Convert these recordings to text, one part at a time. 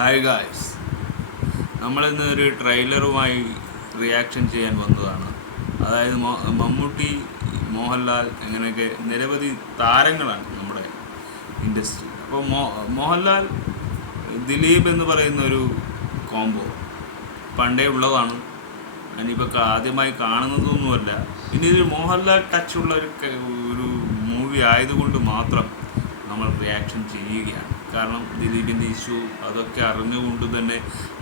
Hi guys, നമ്മളിന്ന് ഒരു ട്രെയിലറുമായി reaction ചെയ്യാൻ വന്നതാണ്. അതായത് മമ്മൂട്ടി, മോഹൻലാൽ അങ്ങനെയൊക്കെ നിരവധി താരങ്ങളാണ് നമ്മുടെ ഇൻഡസ്ട്രി. അപ്പോൾ മോഹൻലാൽ ദിലീപ് എന്ന് പറയുന്ന ഒരു കോംബോ പണ്ടേ ഉള്ളതാണ്. ഞാനിപ്പോൾ ആദ്യമായി കാണുന്നതൊന്നുമല്ല. പിന്നെ ഇതൊരു മോഹൻലാൽ ടച്ചുള്ള ഒരു മൂവി ആയതുകൊണ്ട് മാത്രം നമ്മൾ റിയാക്ഷൻ ചെയ്യുകയാണ്. കാരണം ദിലീപിൻ്റെ ഇഷ്യൂ അതൊക്കെ അറിഞ്ഞുകൊണ്ട് തന്നെ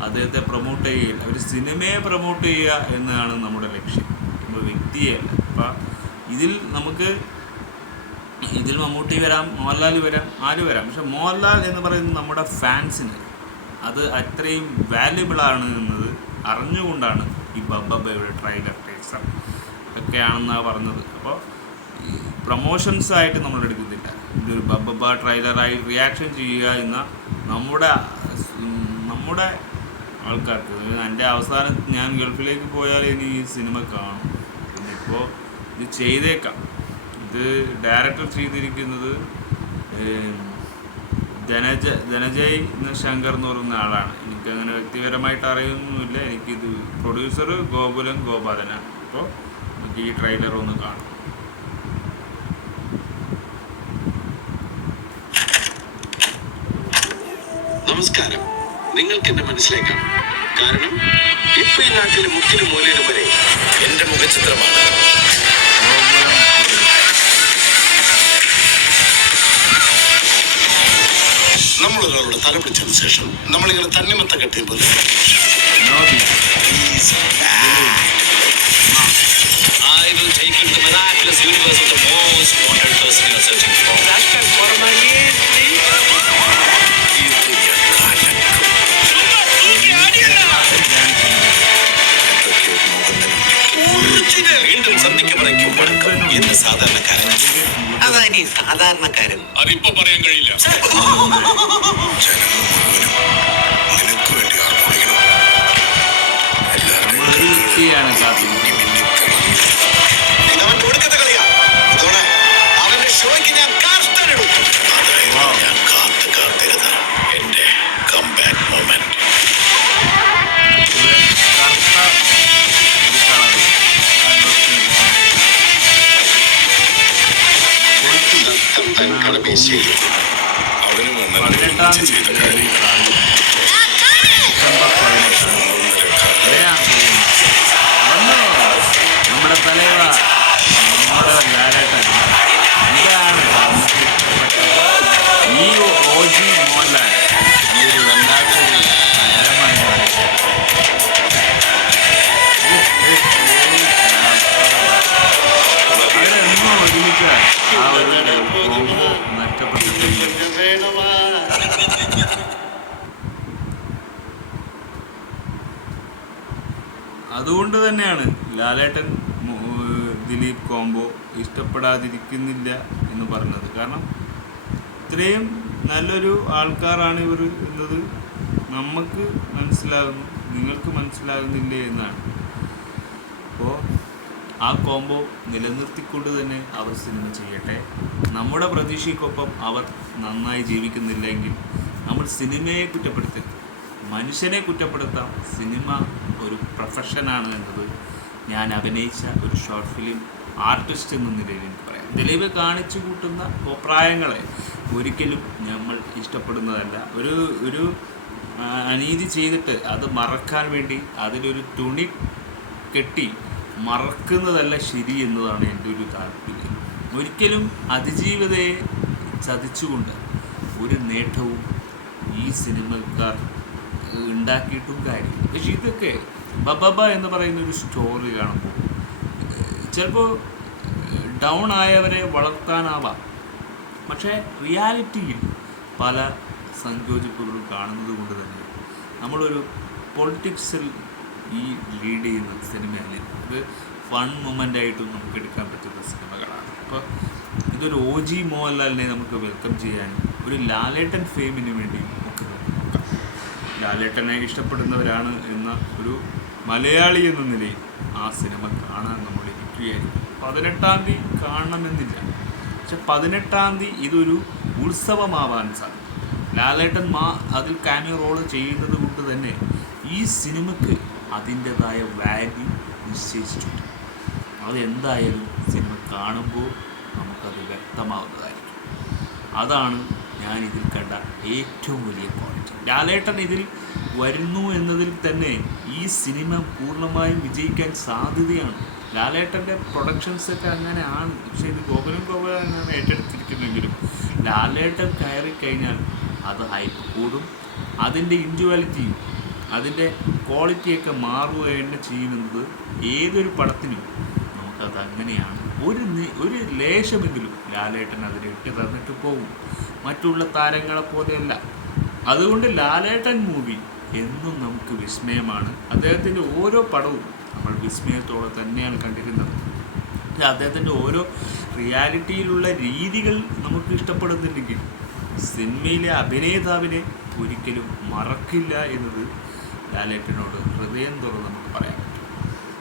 അദ്ദേഹത്തെ പ്രൊമോട്ട് ചെയ്യുക, ഒരു സിനിമയെ പ്രൊമോട്ട് ചെയ്യുക എന്നതാണ് നമ്മുടെ ലക്ഷ്യം, നമ്മുടെ വ്യക്തിയല്ല. അപ്പം ഇതിൽ മമ്മൂട്ടി വരാം, മോഹൻലാൽ വരാം, ആര് വരാം. പക്ഷെ മോഹൻലാൽ എന്ന് പറയുന്നത് നമ്മുടെ ഫാൻസിന് അത് അത്രയും വാല്യുബിളാണ് എന്നത് അറിഞ്ഞുകൊണ്ടാണ് ഈ ബബ്ബയുടെ ട്രെയിലർ ടീസർ ഒക്കെയാണെന്നാണ് പറഞ്ഞത്. അപ്പോൾ പ്രൊമോഷൻസായിട്ട് നമ്മൾ എടുക്കുന്നില്ല, ഇതൊരു ബബ്ബ ട്രെയിലറായി റിയാക്ഷൻ ചെയ്യുക എന്ന നമ്മുടെ ആൾക്കാർക്ക്. എൻ്റെ അവസാനം ഞാൻ ഗൾഫിലേക്ക് പോയാൽ ഇനി ഈ സിനിമ കാണും. പിന്നെ ഇപ്പോൾ ഇത് ചെയ്തേക്കാം. ഇത് ഡയറക്ടർ ചെയ്തിരിക്കുന്നത് ധനജയ് ശങ്കർ എന്ന് പറയുന്ന ആളാണ്. എനിക്കങ്ങനെ വ്യക്തിപരമായിട്ട് അറിയൊന്നുമില്ല. എനിക്കിത് പ്രൊഡ്യൂസർ ഗോകുലം ഗോപാലനാണ്. അപ്പോൾ നമുക്ക് ഈ ട്രെയിലർ ഒന്ന് കാണാം. നമസ്കാരം, നിങ്ങൾക്ക് എന്നെ മനസ്സിലാക്കാം. കാരണം ഇപ്പൊ ഈ നാട്ടിലെ മുക്കിലും മൂലയിലും വരെ എന്റെ മുഖചിത്രമാണ്. നമ്മളൊരാളുടെ തല പിടിച്ചതിന് ശേഷം നമ്മളിങ്ങനെ തണ്ണിമത്ത കെട്ടിയപ്പോൾ I will take you to the miraculous universe of the most wanted person you are searching for. വീണ്ടും സന്ധിക്കപ്പെടും എന്ന് സാധാരണക്കാരൻ. അതാ ഇനി സാധാരണക്കാരൻ. അതിപ്പോ പറയാൻ കഴിയില്ല. നിനക്ക് വേണ്ടി അവൻ കൊടുക്കത്തെ കളിയാ. അതോടെ അവന്റെ ഷോയ്ക്ക് ഞാൻ കാത്തിടും. ഞാൻ കാത്തിരുന്ന എന്റെ കംബാക്ക് മൊമെന്റ്. നമ്മുടെ തലവ നമ്മുടെ ലാലേട്ടൻ, ഇതാണ് ഈ OG മോഹൻലാൽ. ഈ ഒരു വല്ലാത്തൊരു താരമായി അവരെന്നും ഒരുമിച്ച ആ ഒരു നഷ്ടപ്പെട്ടിട്ടുണ്ട്. അതുകൊണ്ട് തന്നെയാണ് ലാലേട്ടൻ ദിലീപ് കോംബോ ഇഷ്ടപ്പെടാതിരിക്കുന്നില്ല എന്ന് പറഞ്ഞത്. കാരണം ഇത്രയും നല്ലൊരു ആൾക്കാരാണ് ഇവർ എന്നത് നമുക്ക് മനസ്സിലാകുന്നു, നിങ്ങൾക്ക് മനസ്സിലാകുന്നില്ലേ എന്നാണ്. അപ്പോൾ ആ കോംബോ നിലനിർത്തിക്കൊണ്ട് തന്നെ അവർ സിനിമ ചെയ്യട്ടെ. നമ്മുടെ പ്രതീക്ഷയ്ക്കൊപ്പം അവർ നന്നായി ജീവിക്കുന്നില്ലെങ്കിൽ നമ്മൾ സിനിമയെ കുറ്റപ്പെടുത്തരുത്, മനുഷ്യനെ കുറ്റപ്പെടുത്താം. സിനിമ ഒരു പ്രൊഫഷനാണ് എന്നത് ഞാൻ അഭിനയിച്ച ഒരു ഷോർട്ട് ഫിലിം ആർട്ടിസ്റ്റ് എന്ന നിലയിൽ എനിക്ക് പറയാം. ദിലീപ് കാണിച്ചു കൂട്ടുന്ന അഭിപ്രായങ്ങളെ ഒരിക്കലും നമ്മൾ ഇഷ്ടപ്പെടുന്നതല്ല. ഒരു അനീതി ചെയ്തിട്ട് അത് മറക്കാൻ വേണ്ടി അതിലൊരു തുണി കെട്ടി മറക്കുന്നതല്ല ശരി എന്നതാണ് എൻ്റെ ഒരു താല്പര്യം. ഒരിക്കലും അതിജീവിതയെ ചതിച്ചുകൊണ്ട് ഒരു നേട്ടവും ഈ സിനിമക്കാർ ഉണ്ടാക്കിയിട്ടും കാര്യമില്ല. പക്ഷെ ഇതൊക്കെ ബബ്ബ എന്ന് പറയുന്ന ഒരു സ്റ്റോറി കാണുമ്പോൾ ചിലപ്പോൾ ഡൗൺ ആയവരെ വളർത്താനാവാം. പക്ഷേ റിയാലിറ്റിയിൽ പല സങ്കോചിപ്പുകളും കാണുന്നത് കൊണ്ട് തന്നെ നമ്മളൊരു പൊളിറ്റിക്സിൽ ഈ ലീഡ് ചെയ്യുന്ന സിനിമയല്ല. ഇത് ഫൺ മൊമെൻ്റായിട്ടും നമുക്ക് എടുക്കാൻ പറ്റുന്ന സിനിമകളാണ്. അപ്പോൾ ഇതൊരു OG മോഹൻലാലിനെ നമുക്ക് വെൽക്കം ചെയ്യാനും ഒരു ലാലേട്ടൻ ഫെയിമിന് വേണ്ടിയും ഒക്കെ നോക്കാം. ലാലേട്ടനെ ഇഷ്ടപ്പെടുന്നവരാണ് എന്ന ഒരു മലയാളി എന്ന നിലയിൽ ആ സിനിമ കാണാൻ നമ്മൾ ഇരിക്കുകയായിരുന്നു. 18-ാം തീയതി കാണണമെന്നില്ല, പക്ഷെ 18-ാം തീയതി ഇതൊരു ഉത്സവമാവാൻ സാധിക്കും. ലാലേട്ടൻ അതിൽ കാമിയോ റോള് ചെയ്യുന്നത് കൊണ്ട് തന്നെ ഈ സിനിമയ്ക്ക് അതിൻ്റെതായ വാല്യൂ നിശ്ചയിച്ചിട്ടുണ്ട്. അതെന്തായാലും സിനിമ കാണുമ്പോൾ നമുക്കത് വ്യക്തമാവുന്നതായിരിക്കും. അതാണ് ഞാൻ ഇതിൽ കണ്ട ഏറ്റവും വലിയ ക്വാളിറ്റി. ലാലേട്ടൻ ഇതിൽ വരുന്നു എന്നതിൽ തന്നെ ഈ സിനിമ പൂർണ്ണമായും വിജയിക്കാൻ സാധ്യതയാണ്. ലാലേട്ടൻ്റെ പ്രൊഡക്ഷൻസൊക്കെ അങ്ങനെയാണ്. പക്ഷേ ഇത് ഗോകുലം അങ്ങനെയാണ് ഏറ്റെടുത്തിരിക്കുന്നെങ്കിലും ലാലേട്ടൻ കയറിക്കഴിഞ്ഞാൽ അത് ഹൈപ്പ് കൂടും. അതിൻ്റെ ഇൻഡിവിജ്വാലിറ്റിയും അതിൻ്റെ ക്വാളിറ്റിയൊക്കെ മാറുക തന്നെ ചെയ്യുന്നത് ഏതൊരു പടത്തിനും നമുക്കത് അങ്ങനെയാണ്. ഒരു ലേശമെങ്കിലും ലാലേട്ടൻ അതിന് ഇട്ട് തന്നിട്ട് പോകും, മറ്റുള്ള താരങ്ങളെ പോലെയല്ല. അതുകൊണ്ട് ലാലേട്ടൻ മൂവി എന്നും നമുക്ക് വിസ്മയമാണ്. അദ്ദേഹത്തിൻ്റെ ഓരോ പടവും നമ്മൾ വിസ്മയത്തോടെ തന്നെയാണ് കണ്ടിരുന്നത്. അദ്ദേഹത്തിൻ്റെ ഓരോ റിയാലിറ്റിയിലുള്ള രീതികൾ നമുക്ക് ഇഷ്ടപ്പെടുന്നുണ്ടെങ്കിൽ സിനിമയിലെ അഭിനേതാവിനെ ഒരിക്കലും മറക്കില്ല എന്നത് ലാലേട്ടനോട് ഹൃദയം തുറന്ന് നമുക്ക് പറയാൻ പറ്റും.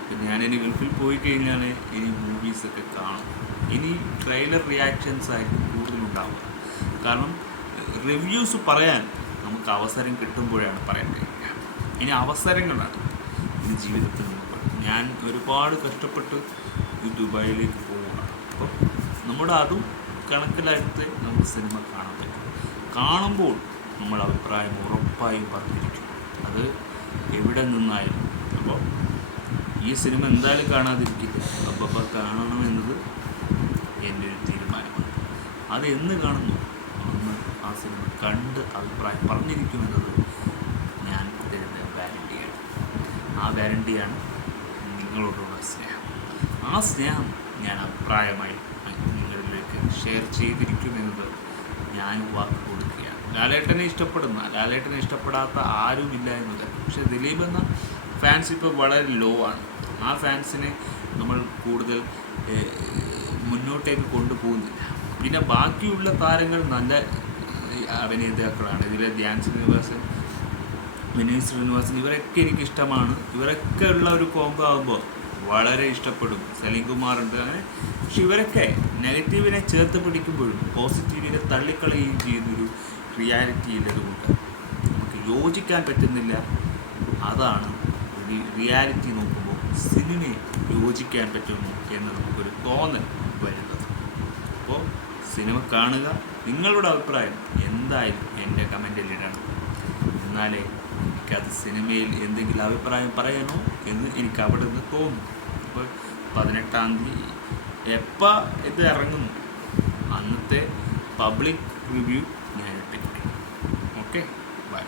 പിന്നെ ഞാനിനി ഗൾഫിൽ പോയി കഴിഞ്ഞാൽ ഇനി മൂവീസൊക്കെ കാണും. ഇനി ട്രെയിലർ റിയാക്ഷൻസ് ആയിരിക്കും കൂടുതലുണ്ടാവുക. കാരണം റിവ്യൂസ് പറയാൻ നമുക്ക് അവസരം കിട്ടുമ്പോഴാണ് പറയാൻ കഴിയുക. ഇനി അവസരങ്ങളാണ് ഇനി ജീവിതത്തിൽ നമുക്ക്. ഞാൻ ഒരുപാട് കഷ്ടപ്പെട്ട് ഈ ദുബായിലേക്ക് പോവുകയാണ്. അപ്പോൾ നമ്മുടെ അതും കണക്കിലെടുത്ത് നമുക്ക് സിനിമ കാണാൻ പറ്റും. കാണുമ്പോൾ നമ്മൾ അഭിപ്രായം ഉറപ്പായും പറഞ്ഞിരിക്കും, അത് എവിടെ നിന്നായാലും. അപ്പോൾ ഈ സിനിമ എന്തായാലും കാണാതിരിക്കില്ല. അപ്പോൾ കാണണമെന്നത് എൻ്റെ ഒരു തീരുമാനമാണ്. അത് എന്ന് കാണുന്നു അന്ന് ആ സിനിമ കണ്ട് അഭിപ്രായം പറഞ്ഞിരിക്കുമെന്നത് ഞാൻ തരുന്ന ഗ്യാരണ്ടിയാണ്. ആ ഗ്യാരണ്ടിയാണ് നിങ്ങളോടുള്ള സ്നേഹം. ആ സ്നേഹം ഞാൻ അഭിപ്രായമായി നിങ്ങളിലേക്ക് ഷെയർ ചെയ്തിരിക്കുമെന്നത് ഞാൻ വാക്ക് കൊടുക്കുകയാണ്. ലാലേട്ടനെ ഇഷ്ടപ്പെടാത്ത ആരുമില്ല എന്നില്ല. പക്ഷേ ദിലീപ് എന്ന ഫാൻസ് ഇപ്പോൾ വളരെ ലോ ആണ്. ആ ഫാൻസിനെ നമ്മൾ കൂടുതൽ മുന്നോട്ടേക്ക് കൊണ്ടുപോകുന്നില്ല. പിന്നെ ബാക്കിയുള്ള താരങ്ങൾ നല്ല അഭിനേതാക്കളാണ്. ഇതിലെ ധ്യാൻ ശ്രീനിവാസൻ, വിനീത് ശ്രീനിവാസൻ, ഇവരൊക്കെ എനിക്കിഷ്ടമാണ്. ഇവരൊക്കെ ഉള്ള ഒരു കോംബോ ആകുമ്പോൾ വളരെ ഇഷ്ടപ്പെടും. സലീം കുമാറുണ്ട്, അങ്ങനെ. പക്ഷെ ഇവരൊക്കെ നെഗറ്റീവിനെ ചേർത്ത് പിടിക്കുമ്പോഴും പോസിറ്റീവിനെ തള്ളിക്കളയുകയും ചെയ്യുന്നൊരു റിയാലിറ്റി ഇല്ലതുകൊണ്ട് നമുക്ക് യോജിക്കാൻ പറ്റുന്നില്ല. അതാണ് ഒരു റിയാലിറ്റി നോക്കുമ്പോൾ സിനിമയെ യോജിക്കാൻ പറ്റുന്നു എന്ന് നമുക്കൊരു തോന്നൽ വരുന്നത്. അപ്പോൾ സിനിമ കാണുക, നിങ്ങളുടെ അഭിപ്രായം എന്തായാലും എൻ്റെ കമൻറ്റിൽ ഇടണം. എന്നാലേ എനിക്കത് സിനിമയിൽ എന്തെങ്കിലും അഭിപ്രായം പറയണോ എന്ന് എനിക്ക് അവിടെ നിന്ന് തോന്നും. അപ്പോൾ 18-ാം തീയതി എപ്പോൾ ഇത് ഇറങ്ങുന്നു അന്നത്തെ പബ്ലിക് റിവ്യൂ ഞാൻ ഇട്ടിരിക്കും. Okay, by.